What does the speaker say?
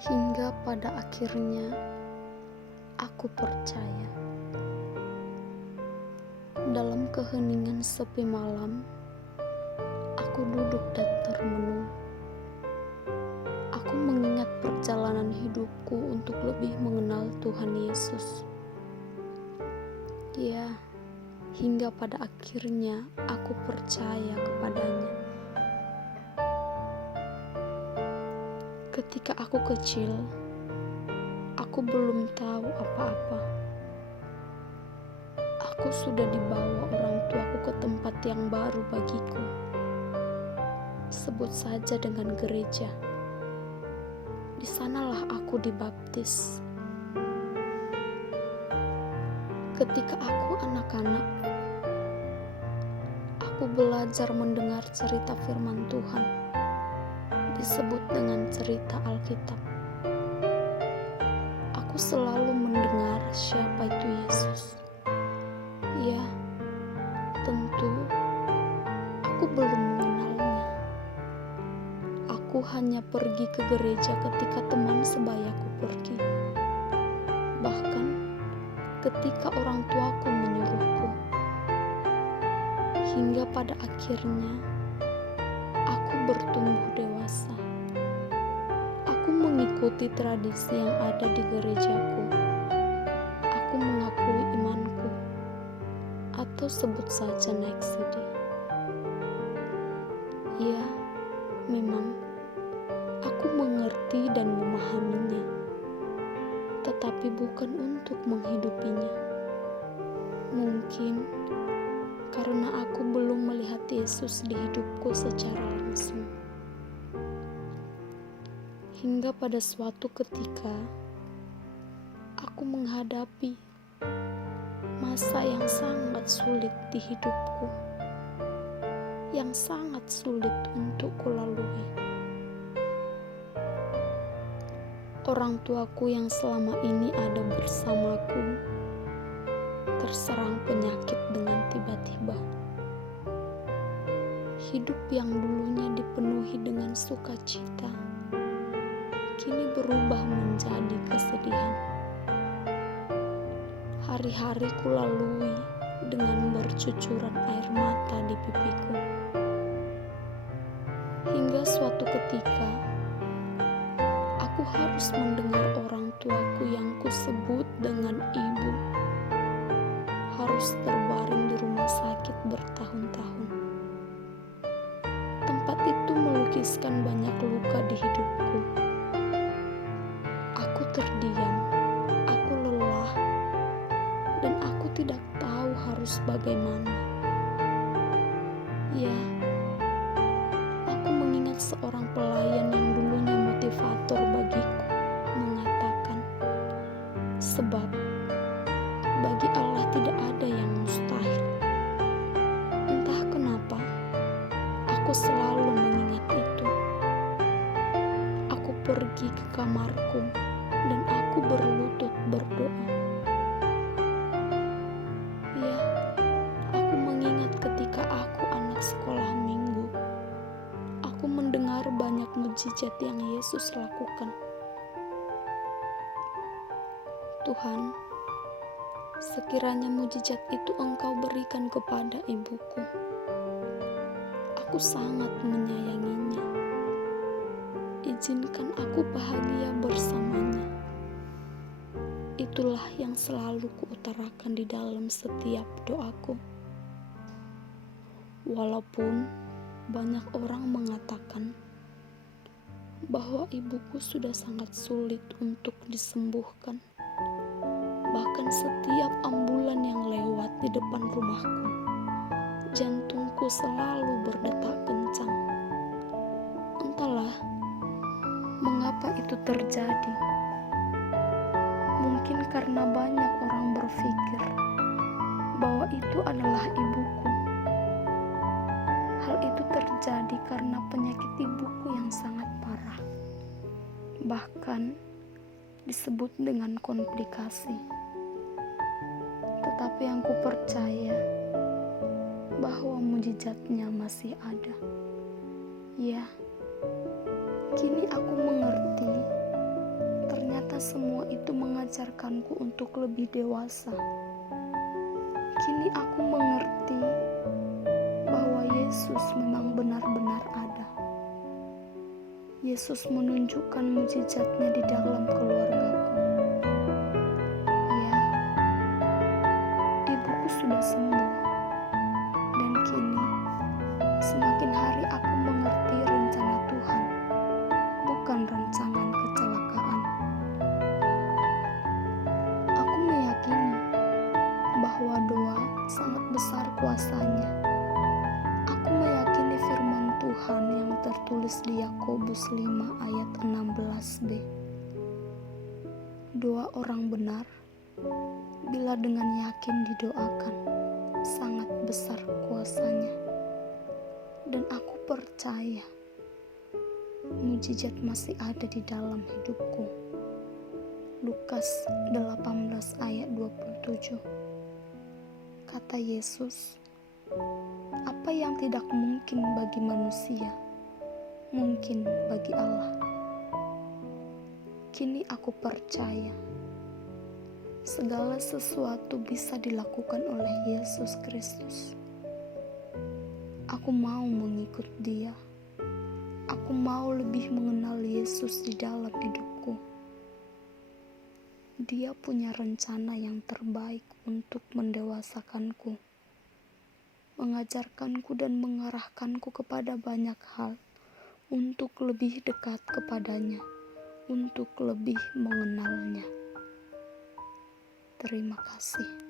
Hingga pada akhirnya aku percaya. Dalam keheningan sepi malam, aku duduk dan termenung. Aku mengingat perjalanan hidupku untuk lebih mengenal Tuhan Yesus. Ya, hingga pada akhirnya aku percaya kepadanya. Ketika aku kecil, aku belum tahu apa-apa. Aku sudah dibawa orang tuaku ke tempat yang baru bagiku. Sebut saja dengan gereja. Di sanalah aku dibaptis. Ketika aku anak-anak, aku belajar mendengar cerita firman Tuhan, disebut dengan cerita Alkitab. Aku selalu mendengar siapa itu Yesus. Ya, tentu aku belum mengenalnya. Aku hanya pergi ke gereja ketika teman sebayaku pergi. Bahkan ketika orang tuaku menyuruhku. Hingga pada akhirnya aku bertumbuh dewasa. Aku mengikuti tradisi yang ada di gerejaku. Aku mengakui imanku, atau sebut saja naik sidi. Ya, memang aku mengerti dan memahaminya, tetapi bukan untuk menghidupinya. Mungkin karena aku belum melihat Yesus di hidupku secara langsung. Hingga pada suatu ketika, aku menghadapi masa yang sangat sulit di hidupku, yang sangat sulit untuk kulalui. Orang tuaku yang selama ini ada bersamaku terserang penyakit dengan tiba-tiba. Hidup yang dulunya dipenuhi dengan sukacita, kini berubah menjadi kesedihan. Hari-hari kulalui dengan bercucuran air mata di pipiku. Hingga suatu ketika, aku harus mendengar orang tuaku yang kusebut dengan ibu harus terbaring di rumah sakit bertahun-tahun. Tempat itu melukiskan banyak luka di hidupku. Aku terdiam, aku lelah, dan aku tidak tahu harus bagaimana. Ya, aku mengingat seorang pelayan yang dulunya motivator bagiku mengatakan, sebab bagi Allah tidak ada yang mustahil. Entah kenapa, aku selalu mengingat itu. Aku pergi ke kamarku dan aku berlutut berdoa. Ya, aku mengingat ketika aku anak sekolah minggu, aku mendengar banyak mujizat yang Yesus lakukan. Tuhan, sekiranya mujizat itu Engkau berikan kepada ibuku. Aku sangat menyayanginya. Izinkan aku bahagia bersamanya. Itulah yang selalu kuutarakan di dalam setiap doaku. Walaupun banyak orang mengatakan bahwa ibuku sudah sangat sulit untuk disembuhkan. Bahkan setiap ambulan yang lewat di depan rumahku, jantungku selalu berdetak kencang. Entahlah mengapa itu terjadi. Mungkin karena banyak orang berpikir bahwa itu adalah ibuku. Hal itu terjadi karena penyakit ibuku yang sangat parah. Bahkan disebut dengan komplikasi. Tetapi yang kupercaya bahwa mujizatnya masih ada. Ya, kini aku mengerti Ternyata semua itu mengajarkanku untuk lebih dewasa. Kini aku mengerti bahwa Yesus memang benar-benar ada. Yesus menunjukkan mukjizatnya di dalam keluargaku. Ya, ibuku sudah sembuh. Dan kini, semakin hari aku mengerti rencana Tuhan, bukan rancangan kecelakaan. Aku meyakini bahwa doa sangat besar kuasanya. Aku meyakini firman Tuhan yang tertulis di Yakobus 5 ayat 16b. Doa orang benar, bila dengan yakin didoakan, sangat besar kuasanya. Dan aku percaya mukjizat masih ada di dalam hidupku. Lukas 18 ayat 27. Kata Yesus, apa yang tidak mungkin bagi manusia, mungkin bagi Allah. Kini aku percaya segala sesuatu bisa dilakukan oleh Yesus Kristus. Aku mau mengikut Dia. Aku mau lebih mengenal Yesus di dalam hidupku. Dia punya rencana yang terbaik untuk mendewasakanku, mengajarkanku dan mengarahkanku kepada banyak hal untuk lebih dekat kepadanya, untuk lebih mengenalnya. Terima kasih.